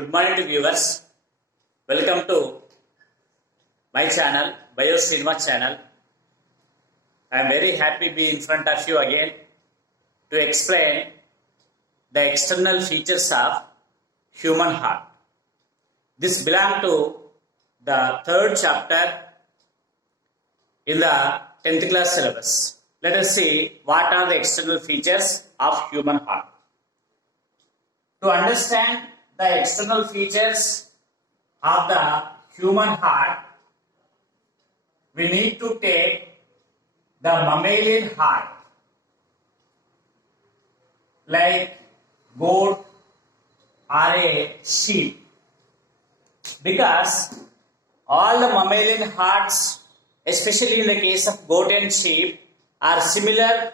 Good morning to viewers. Welcome to my channel, BioSrinivas channel. I am very happy to be in front of you again to explain the external features of human heart. This belongs to the third chapter in the 10th class syllabus. Let us see what are the external features of human heart. To understand the external features of the human heart, we need to take the mammalian heart, like goat or a sheep, because all the mammalian hearts, especially in the case of goat and sheep, are similar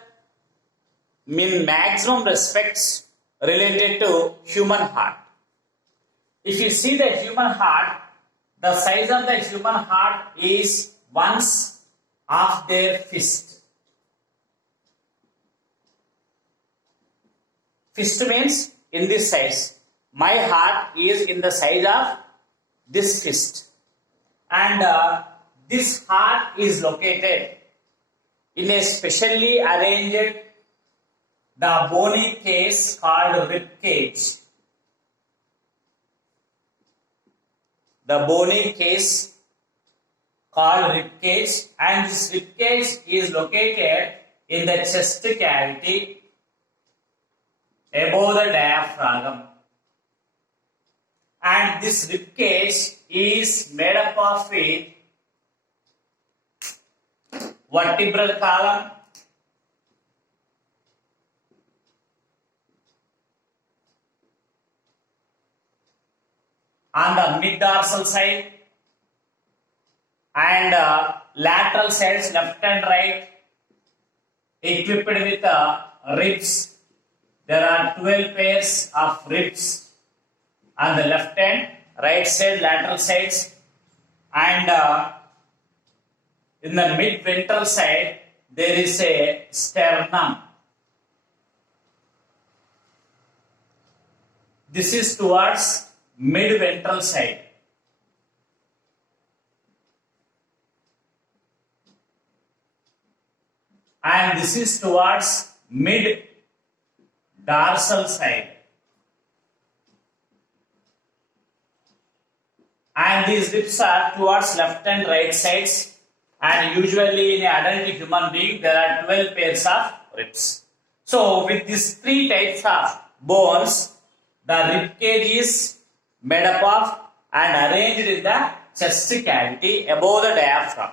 in maximum respects related to human heart. If you see the human heart, the size of the human heart is once of their fist. Fist means in this size. My heart is in the size of this fist. And this heart is located in a specially arranged the bony case called rib cage. The bony case called rib cage, and this rib cage is located in the chest cavity above the diaphragm. And this rib cage is made up of a vertebral column, on the mid-dorsal side, and lateral sides left and right, equipped with ribs. There are 12 pairs of ribs on the left and right side, lateral sides, and in the mid-ventral side there is a sternum. This is towards mid-ventral side. And this is towards mid-dorsal side. And these ribs are towards left and right sides. And usually in an adult human being there are 12 pairs of ribs. So with these three types of bones, the rib cage is made up of and arranged in the chest cavity above the diaphragm,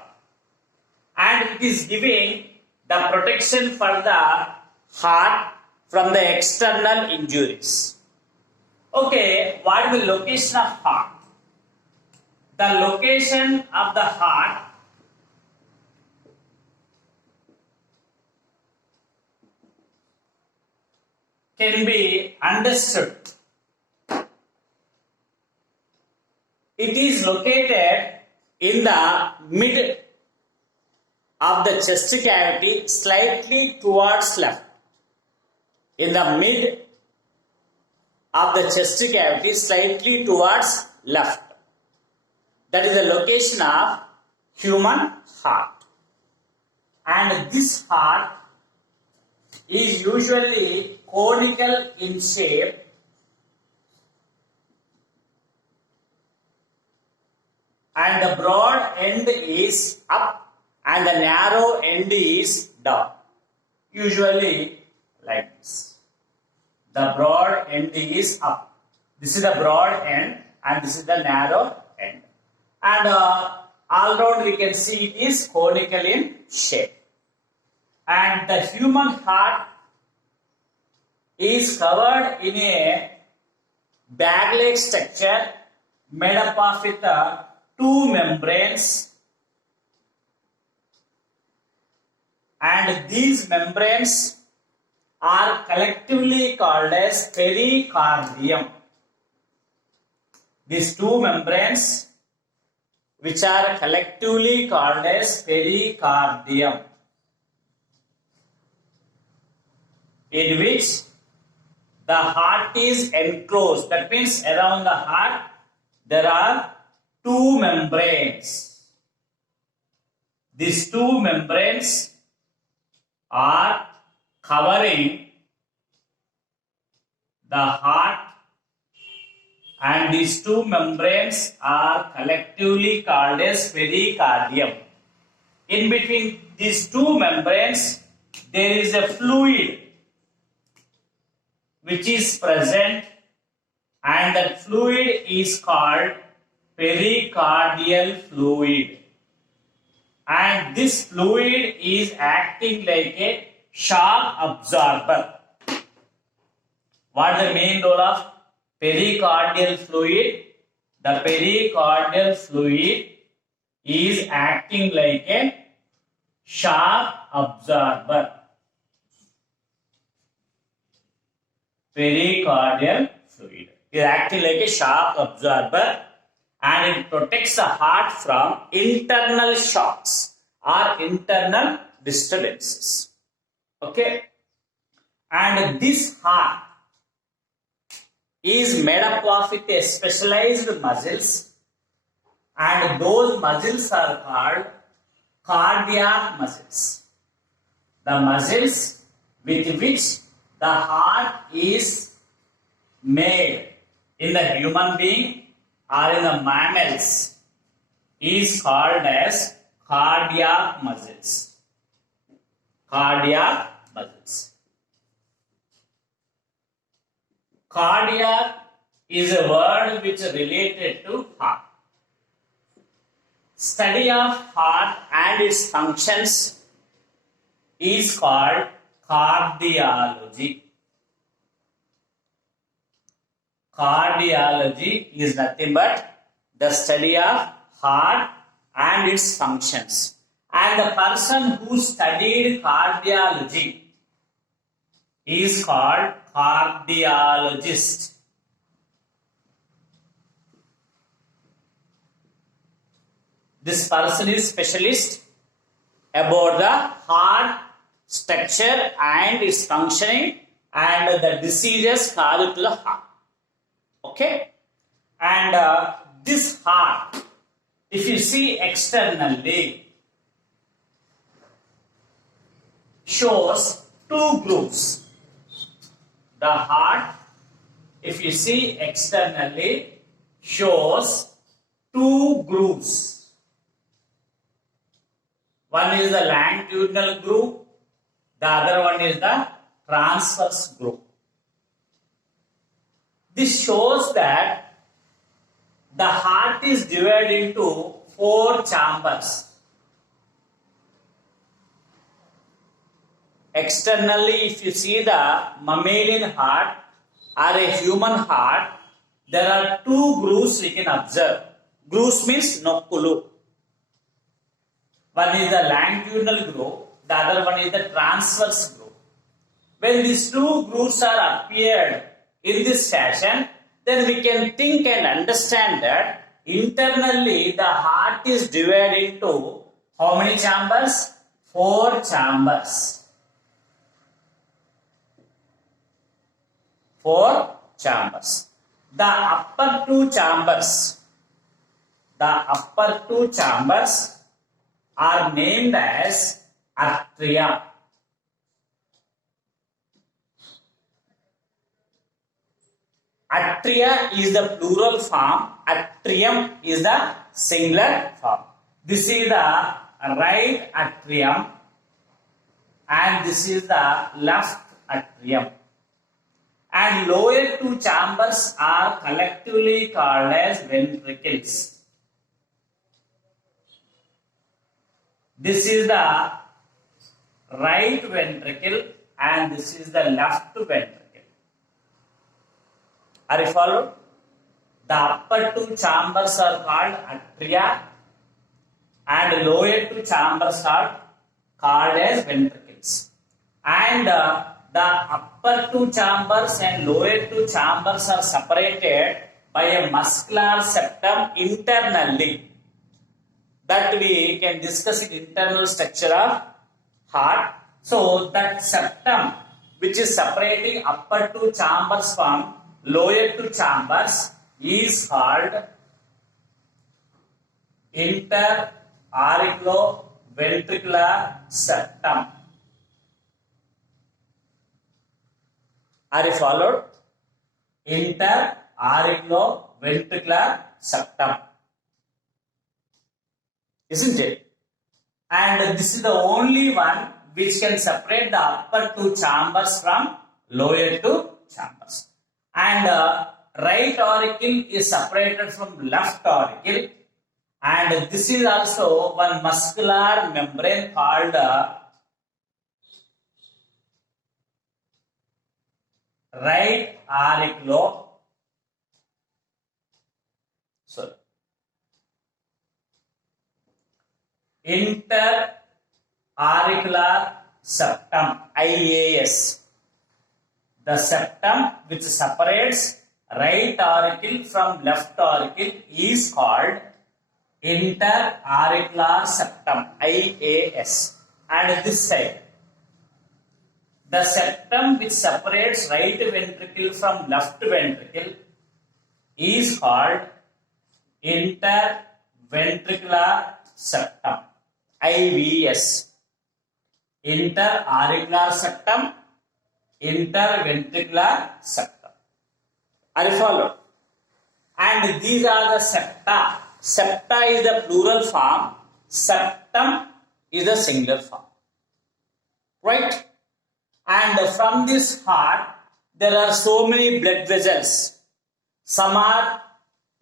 and it is giving the protection for the heart from the external injuries. Okay, what is the location of heart? The location of the heart can be understood. It is located in the mid of the chest cavity, slightly towards left. In the mid of the chest cavity, slightly towards left. That is the location of human heart. And this heart is usually conical in shape, and the broad end is up and the narrow end is down. Usually like this. The broad end is up. This is the broad end and this is the narrow end. And all round we can see it is conical in shape. And the human heart is covered in a bag-like structure made up of two membranes, and these membranes are collectively called as pericardium. These two membranes, which are collectively called as pericardium, in which the heart is enclosed. That means around the heart there are two membranes. These two membranes are covering the heart, and these two membranes are collectively called as pericardium. In between these two membranes, there is a fluid which is present, and that fluid is called pericardial fluid. And this fluid is acting like a shock absorber. What is the main role of pericardial fluid? The pericardial fluid is acting like a shock absorber. Pericardial fluid is acting like a shock absorber, and it protects the heart from internal shocks or internal disturbances. Okay? And this heart is made up of with a specialized muscles, and those muscles are called cardiac muscles. The muscles with which the heart is made in the human being or in the mammals is called as cardiac muscles. Cardiac muscles. Cardiac is a word which is related to heart. Study of heart and its functions is called cardiology. Cardiology is nothing but the study of heart and its functions. And the person who studied cardiology is called cardiologist. This person is specialist about the heart structure and its functioning and the diseases caused to the heart. Okay? And this heart, if you see externally, shows two grooves. The heart, if you see externally, shows two grooves. One is the longitudinal groove, the other one is the transverse groove. This shows that the heart is divided into four chambers. Externally, if you see the mammalian heart or a human heart, there are two grooves we can observe. Grooves means nokkulu. One is the longitudinal groove, the other one is the transverse groove. When these two grooves are appeared in this fashion, then we can think and understand that internally the heart is divided into how many chambers? Four chambers. Four chambers. The upper two chambers are named as atria. Atria is the plural form, atrium is the singular form. This is the right atrium and this is the left atrium. And lower two chambers are collectively called as ventricles. This is the right ventricle and this is the left ventricle. Are you followed? The upper two chambers are called atria and lower two chambers are called as ventricles. And the upper two chambers and lower two chambers are separated by a muscular septum internally. That we can discuss in internal structure of heart. So that septum which is separating upper two chambers from lower two chambers is called interauriculoventricular septum. Are you followed? Interauriculoventricular septum. Isn't it? And this is the only one which can separate the upper two chambers from lower two chambers. And right auricle is separated from left auricle. And this is also one muscular membrane called right interauricular septum, IAS. The septum which separates right auricle from left auricle is called interauricular septum, IAS. And this side, the septum which separates right ventricle from left ventricle is called interventricular septum, IVS. Interauricular septum, interventricular septum. Are you followed? And these are the septa. Septa is the plural form, septum is the singular form. Right? And from this heart, there are so many blood vessels. Some are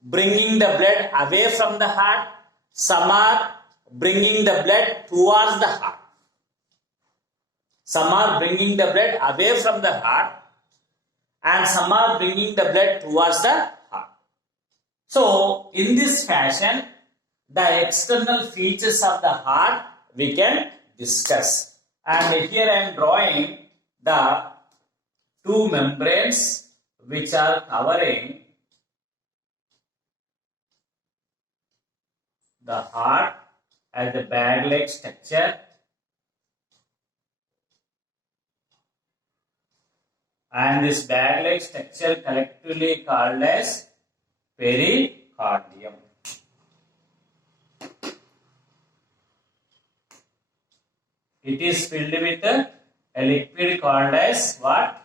bringing the blood away from the heart, some are bringing the blood towards the heart. Some are bringing the blood away from the heart, and some are bringing the blood towards the heart. So, in this fashion, the external features of the heart we can discuss. And here I am drawing the two membranes which are covering the heart as the bag-like structure, and this bag-like structure collectively called as pericardium. It is filled with a liquid called as what?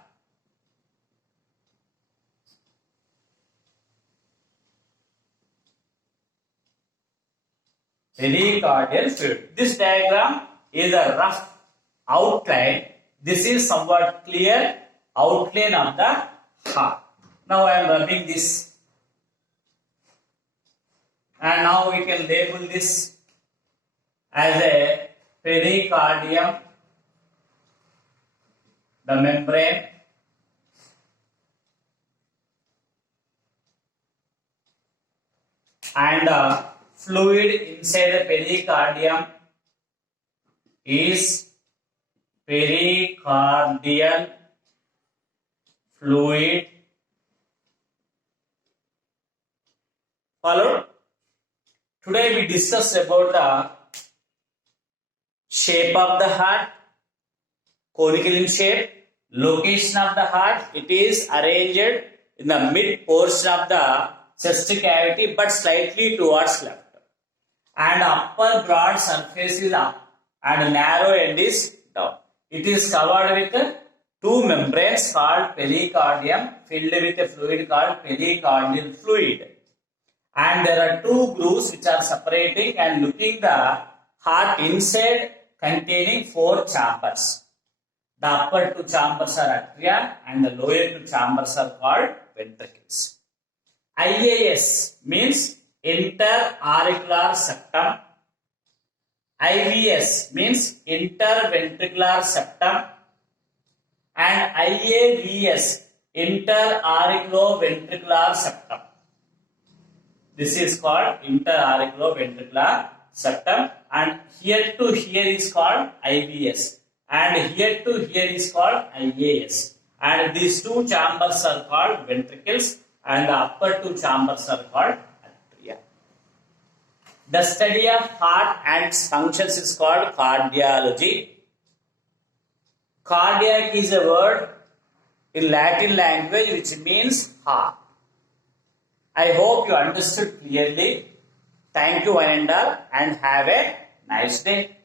Pericardial fluid. This diagram is a rough outline. This is somewhat clear outline of the heart. Now I am rubbing this, and now we can label this as a pericardium, the membrane, and the fluid inside the pericardium is pericardial fluid. Followed? Today we discuss about the shape of the heart, conical in shape, location of the heart. It is arranged in the mid portion of the chest cavity but slightly towards left. And upper broad surface is up and narrow end is down. It is covered with two membranes called pericardium filled with a fluid called pericardial fluid. And there are two grooves which are separating and looking the heart inside, containing four chambers. The upper two chambers are atria and the lower two chambers are called ventricles. IAS means interauricular septum. IVS means interventricular septum. And IAVS, interauriculoventricular septum. This is called interauriculoventricular septum, and here to here is called IVS, and here to here is called IAS. And these two chambers are called ventricles, and the upper two chambers are called atria. The study of heart and its functions is called cardiology. Cardiac is a word in Latin language which means heart. I hope you understood clearly. Thank you one and all and have a nice day.